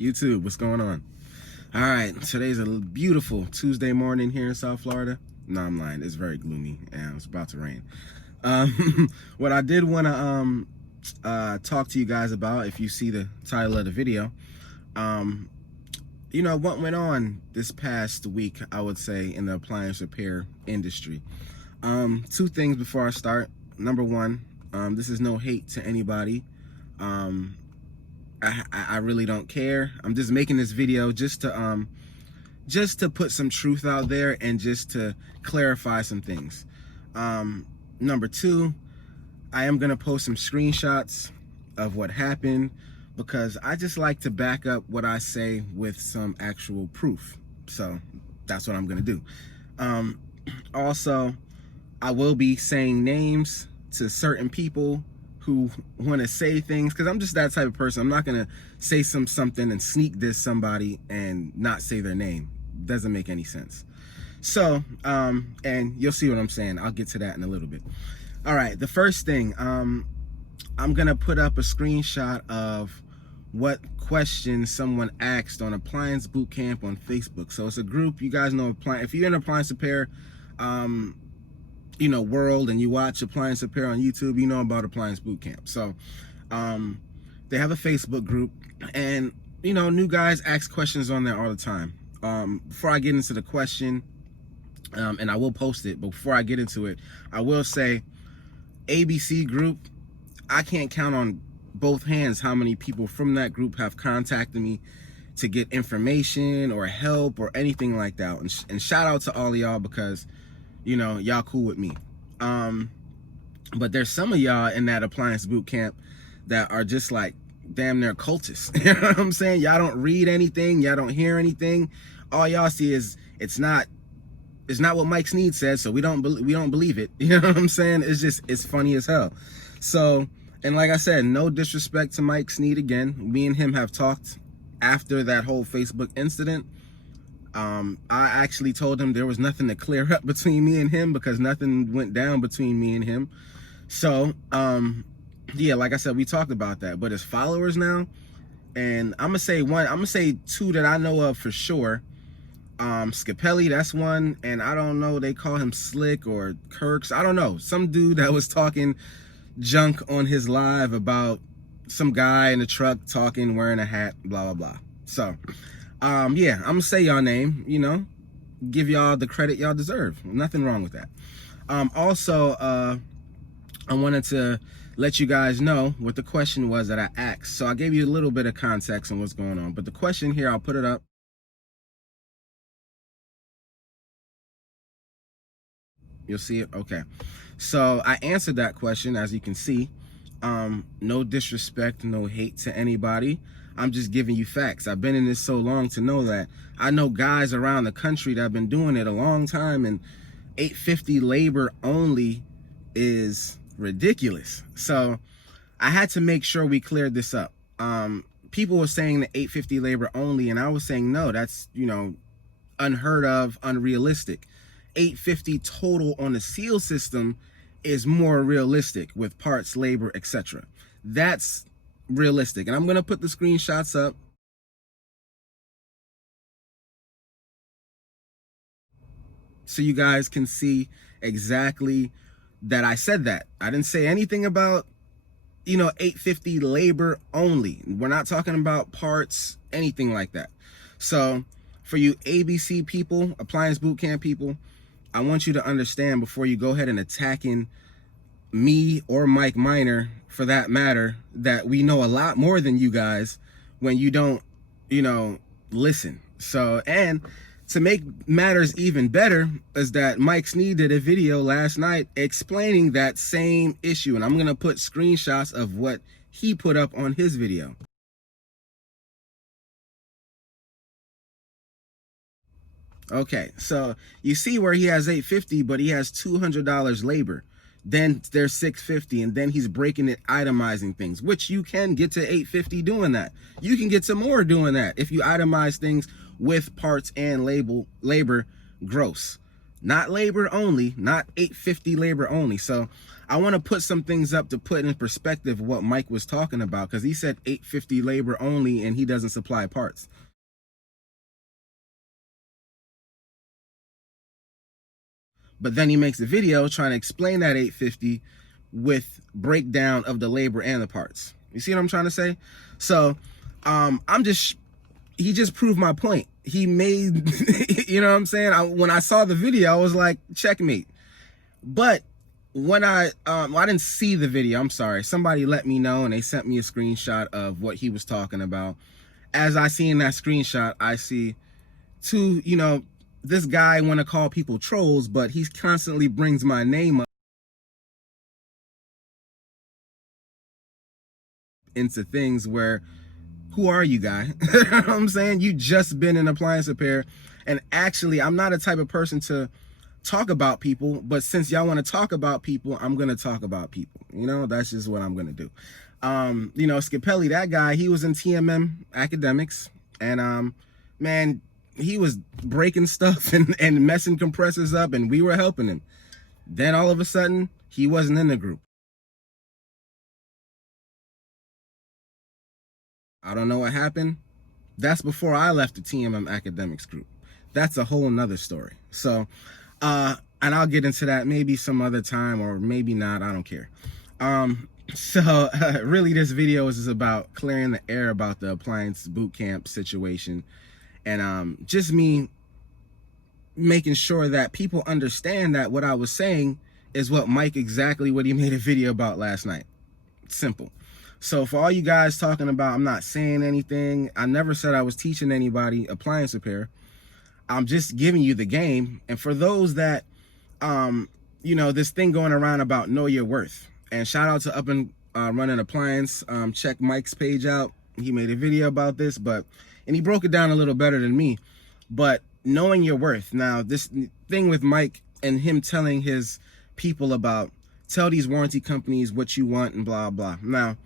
YouTube, what's going on? All right, today's a beautiful Tuesday morning here in South Florida. No, I'm lying. It's very gloomy and it's about to rain. What I did want to talk to you guys about, if you see the title of the video, what went on this past week, I would say, in the appliance repair industry. Two things before I start. Number one, this is no hate to anybody. I really don't care. I'm just making this video just to put some truth out there and just to clarify some things. Number two, I am gonna post some screenshots of what happened because I just like to back up what I say with some actual proof. So that's what I'm gonna do. Also, I will be saying names to certain people who want to say things, because I'm just that type of person. I'm not gonna say something and sneak diss somebody and not say their name. Doesn't make any sense. So and you'll see what I'm saying. I'll get to that in a little bit. All right, the first thing, I'm gonna put up a screenshot of what questions someone asked on Appliance Bootcamp on Facebook. So it's a group, you guys know, if you're in appliance repair world and you watch Appliance Repair on YouTube, you know about Appliance Bootcamp. So they have a Facebook group, and new guys ask questions on there all the time. Before I get into the question, and I will post it, but before I get into it, I will say ABC group, I can't count on both hands how many people from that group have contacted me to get information or help or anything like that. And shout out to all of y'all, because y'all cool with me. But there's some of y'all in that Appliance Bootcamp that are just like damn near cultists. You know what I'm saying? Y'all don't read anything, y'all don't hear anything. All y'all see is it's not what Mike Sneed said, so we don't believe it. You know what I'm saying? It's funny as hell. So, and like I said, no disrespect to Mike Sneed again. Me and him have talked after that whole Facebook incident. I actually told him there was nothing to clear up between me and him, because nothing went down between me and him. So, yeah, like I said, we talked about that. But as followers now, and I'm gonna say two that I know of for sure. Scapelli, that's one, and I don't know, they call him Slick or Kirks. I don't know. Some dude that was talking junk on his live about some guy in the truck talking, wearing a hat, blah, blah, blah. So, yeah, I'm gonna say y'all name, give y'all the credit y'all deserve. Nothing wrong with that. Also, I wanted to let you guys know what the question was that I asked. So I gave you a little bit of context on what's going on, but the question here, I'll put it up. You'll see it? Okay. So I answered that question, as you can see. No disrespect, no hate to anybody. I'm just giving you facts. I've been in this so long to know that. I know guys around the country that have been doing it a long time, and $850 labor only is ridiculous. So I had to make sure we cleared this up. People were saying the $850 labor only, and I was saying, no, that's, unheard of, unrealistic. $850 total on the seal system is more realistic with parts, labor, etc. That's realistic. And I'm going to put the screenshots up. So you guys can see exactly that I said that. I didn't say anything about, $850 labor only. We're not talking about parts, anything like that. So for you ABC people, Appliance Bootcamp people, I want you to understand, before you go ahead and attacking me or Mike Miner, for that matter, that we know a lot more than you guys when you don't, listen. So, and to make matters even better is that Mike Sneed did a video last night explaining that same issue. And I'm going to put screenshots of what he put up on his video. Okay, so you see where he has $850, but he has $200 labor. Then there's $650, and then he's breaking it, itemizing things, which you can get to $850 doing that. You can get to more doing that if you itemize things with parts and labor gross. not labor only, not 850 labor only. So I want to put some things up to put in perspective what Mike was talking about, because he said 850 labor only and he doesn't supply parts. But then he makes a video trying to explain that 850 with breakdown of the labor and the parts. You see what I'm trying to say? So he just proved my point. He made, you know what I'm saying? When I saw the video, I was like, checkmate. But when I didn't see the video, I'm sorry. Somebody let me know and they sent me a screenshot of what he was talking about. As I see in that screenshot, I see two, this guy want to call people trolls, but he constantly brings my name up into things where, who are you, guy? You know what I'm saying? You just been in appliance repair. And actually, I'm not a type of person to talk about people, but since y'all want to talk about people, I'm going to talk about people. That's just what I'm going to do. Scapelli, that guy, he was in TMM academics, and man, he was breaking stuff and messing compressors up, and we were helping him. Then all of a sudden, he wasn't in the group. I don't know what happened. That's before I left the TMM academics group. That's a whole nother story. So, and I'll get into that maybe some other time, or maybe not, I don't care. Really this video is just about clearing the air about the appliance bootcamp situation, and just me making sure that people understand that what I was saying is what Mike, exactly what he made a video about last night. Simple. So for all you guys talking about, I'm not saying anything. I never said I was teaching anybody appliance repair. I'm just giving you the game. And for those that, this thing going around about know your worth, and shout out to Up and Running Appliance. Check Mike's page out. He made a video about this, and he broke it down a little better than me. But knowing your worth. Now, this thing with Mike and him telling his people about, tell these warranty companies what you want and blah, blah. Now,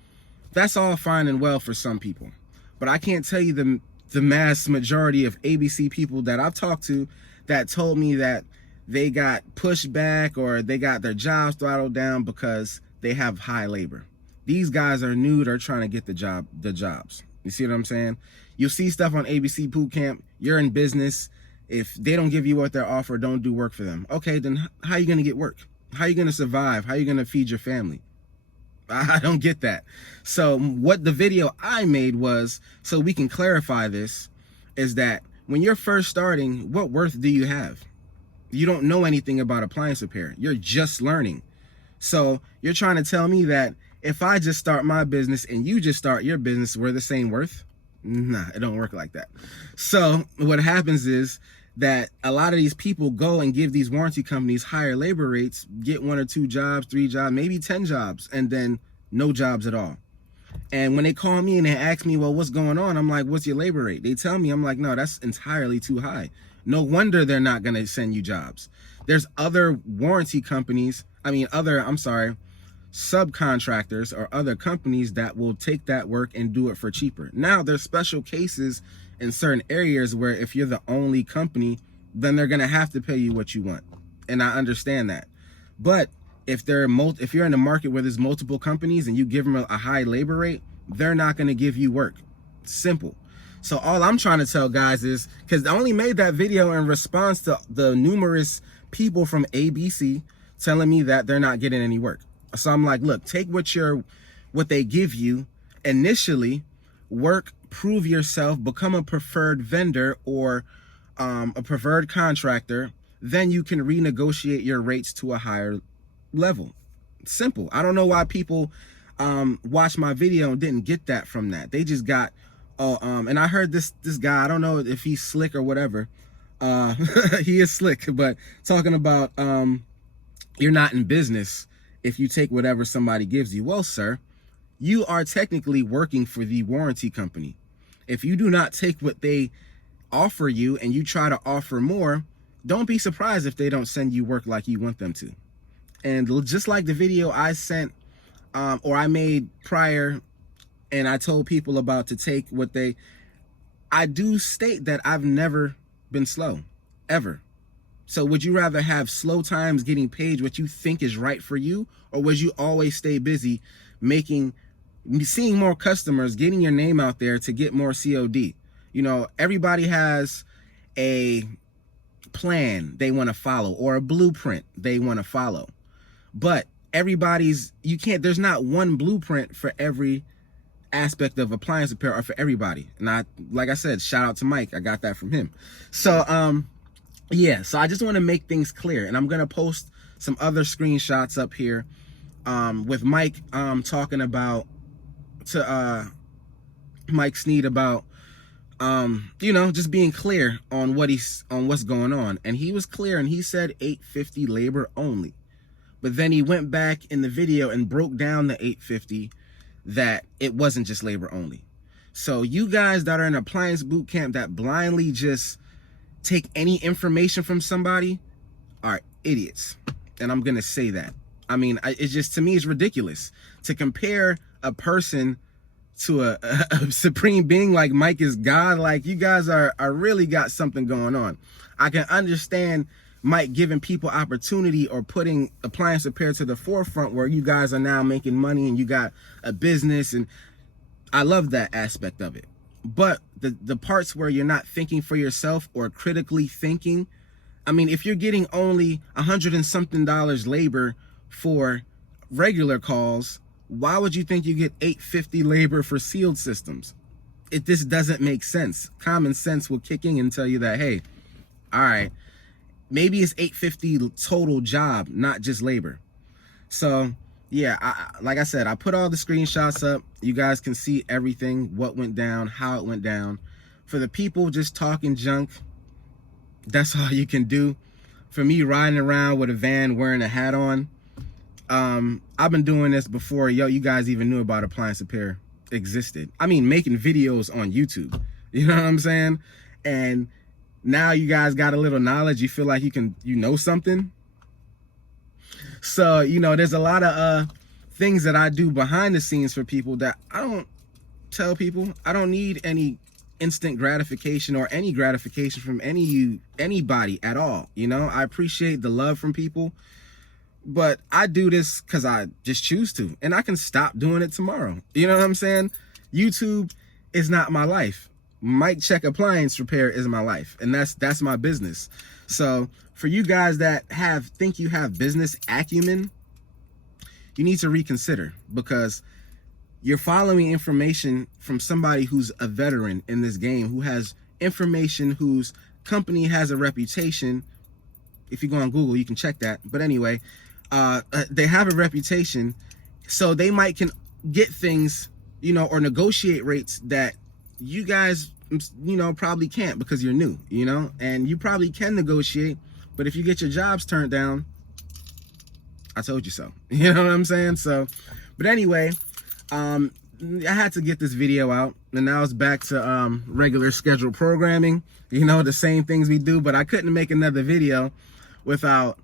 that's all fine and well for some people. But I can't tell you the mass majority of ABC people that I've talked to that told me that they got pushed back or they got their jobs throttled down because they have high labor. These guys are new, they're trying to get the jobs. You see what I'm saying? You'll see stuff on ABC Bootcamp, you're in business. If they don't give you what they're offered, don't do work for them. Okay, then how are you gonna get work? How are you gonna survive? How are you gonna feed your family? I don't get that. So what the video I made was, so we can clarify this, is that when you're first starting, what worth do you have? You don't know anything about appliance repair. You're just learning. So you're trying to tell me that if I just start my business and you just start your business, we're the same worth? Nah, it don't work like that. So what happens is that a lot of these people go and give these warranty companies higher labor rates, get 1 or 2 jobs, 3 jobs, maybe 10 jobs, and then no jobs at all. And when they call me and they ask me, well, what's going on? I'm like, what's your labor rate? They tell me, I'm like, no, that's entirely too high. No wonder they're not going to send you jobs. There's other warranty companies, subcontractors or other companies that will take that work and do it for cheaper. Now, there's special cases in certain areas where if you're the only company, then they're going to have to pay you what you want. And I understand that. But if you're in a market where there's multiple companies and you give them a high labor rate, they're not going to give you work. Simple. So all I'm trying to tell guys is, because I only made that video in response to the numerous people from ABC telling me that they're not getting any work. So I'm like, look, take what they give you initially, work, prove yourself, become a preferred vendor or a preferred contractor. Then you can renegotiate your rates to a higher level. Simple. I don't know why people watched my video and didn't get that from that. They just got, and I heard this guy, I don't know if he's slick or whatever. He is slick, but talking about you're not in business if you take whatever somebody gives you. Well, sir, you are technically working for the warranty company. If you do not take what they offer you and you try to offer more, don't be surprised if they don't send you work like you want them to. And just like the video I sent or I made prior, and I told people about to take what I do state that I've never been slow, ever. So would you rather have slow times getting paid what you think is right for you, or would you always stay busy seeing more customers, getting your name out there to get more COD? You know, everybody has a plan they want to follow or a blueprint they want to follow. But there's not one blueprint for every aspect of appliance repair or for everybody. And like I said, shout out to Mike. I got that from him. So, yeah, so I just want to make things clear, and I'm going to post some other screenshots up here with Mike talking about Mike Sneed about you know, just being clear on what's going on. And he was clear, and he said $850 labor only. But then he went back in the video and broke down the $850 that it wasn't just labor only. So you guys that are in appliance boot camp that blindly just take any information from somebody are idiots. And I'm going to say that. I mean, it's just, to me, it's ridiculous to compare a person to a supreme being like Mike is God. Like, you guys are really got something going on. I can understand Mike giving people opportunity or putting appliance repair to the forefront where you guys are now making money and you got a business, and I love that aspect of it. But the parts where you're not thinking for yourself or critically thinking, I mean, if you're getting only $100 and something labor for regular calls, why would you think you get $850 labor for sealed systems? This doesn't make sense. Common sense will kick in and tell you that, hey, all right, maybe it's $850 total job, not just labor. So yeah, like I said, I put all the screenshots up. You guys can see everything, what went down, how it went down. For the people just talking junk, that's all you can do. For me, riding around with a van wearing a hat on, I've been doing this before you guys even knew about Appliance Repair existed. I mean, making videos on YouTube, you know what I'm saying? And now you guys got a little knowledge. You feel like you know something. So, you know, there's a lot of things that I do behind the scenes for people that I don't tell people. I don't need any instant gratification or any gratification from anybody at all. You know, I appreciate the love from people, but I do this because I just choose to, and I can stop doing it tomorrow. You know what I'm saying? YouTube is not my life. Mike Check Appliance Repair is my life, and that's my business. So for you guys that think you have business acumen, you need to reconsider, because you're following information from somebody who's a veteran in this game, who has information, whose company has a reputation. If you go on Google, you can check that. But anyway, they have a reputation, so they might can get things, you know, or negotiate rates that you guys, you know, probably can't because you're new, you know, and you probably can negotiate, but if you get your jobs turned down, I told you so. You know what I'm saying? So, but anyway, I had to get this video out, and now it's back to regular scheduled programming, you know, the same things we do, but I couldn't make another video without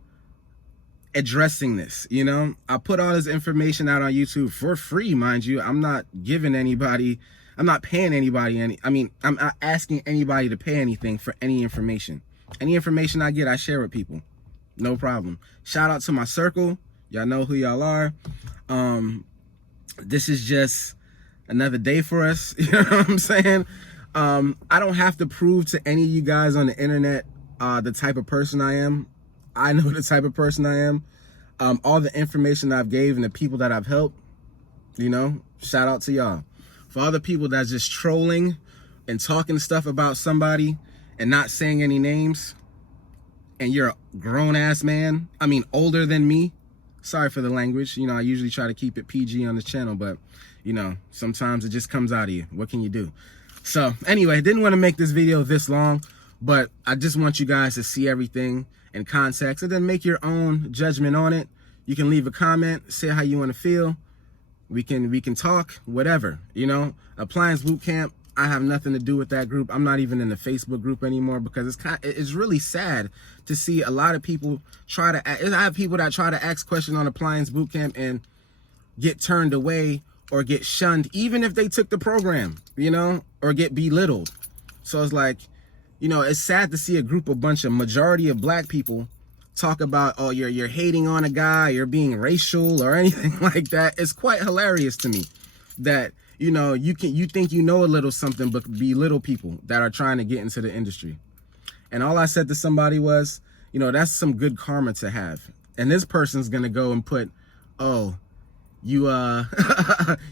addressing this. You know, I put all this information out on YouTube for free, mind you. I'm not paying anybody I'm not asking anybody to pay anything for any information. Any information I get, I share with people. No problem. Shout out to my circle. Y'all know who y'all are. This is just another day for us. You know what I'm saying? I don't have to prove to any of you guys on the internet the type of person I am. I know the type of person I am. All the information I've gave and the people that I've helped, you know, shout out to y'all. For all the people that's just trolling and talking stuff about somebody and not saying any names, and you're a grown-ass man, I mean, older than me, sorry for the language, you know, I usually try to keep it PG on this channel, but, you know, sometimes it just comes out of you. What can you do? So, anyway, didn't want to make this video this long, but I just want you guys to see everything in context and then make your own judgment on it. You can leave a comment, say how you want to feel. We can talk, whatever, you know. Appliance Boot Camp, I have nothing to do with that group. I'm not even in the Facebook group anymore, because it's really sad to see a lot of people I have people that try to ask questions on Appliance Boot Camp and get turned away or get shunned, even if they took the program, you know, or get belittled. So it's like, you know, it's sad to see a group of bunch of majority of black people talk about, oh, you're hating on a guy, you're being racial or anything like that. It's quite hilarious to me that, you know, you think you know a little something, but belittle people that are trying to get into the industry. And all I said to somebody was, you know, that's some good karma to have. And this person's gonna go and put, oh, you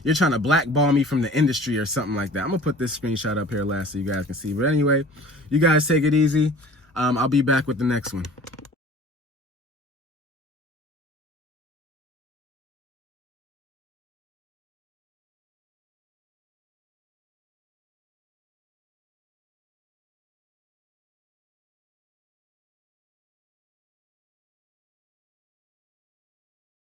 you're trying to blackball me from the industry or something like that. I'm gonna put this screenshot up here last so you guys can see. But anyway, you guys take it easy. I'll be back with the next one.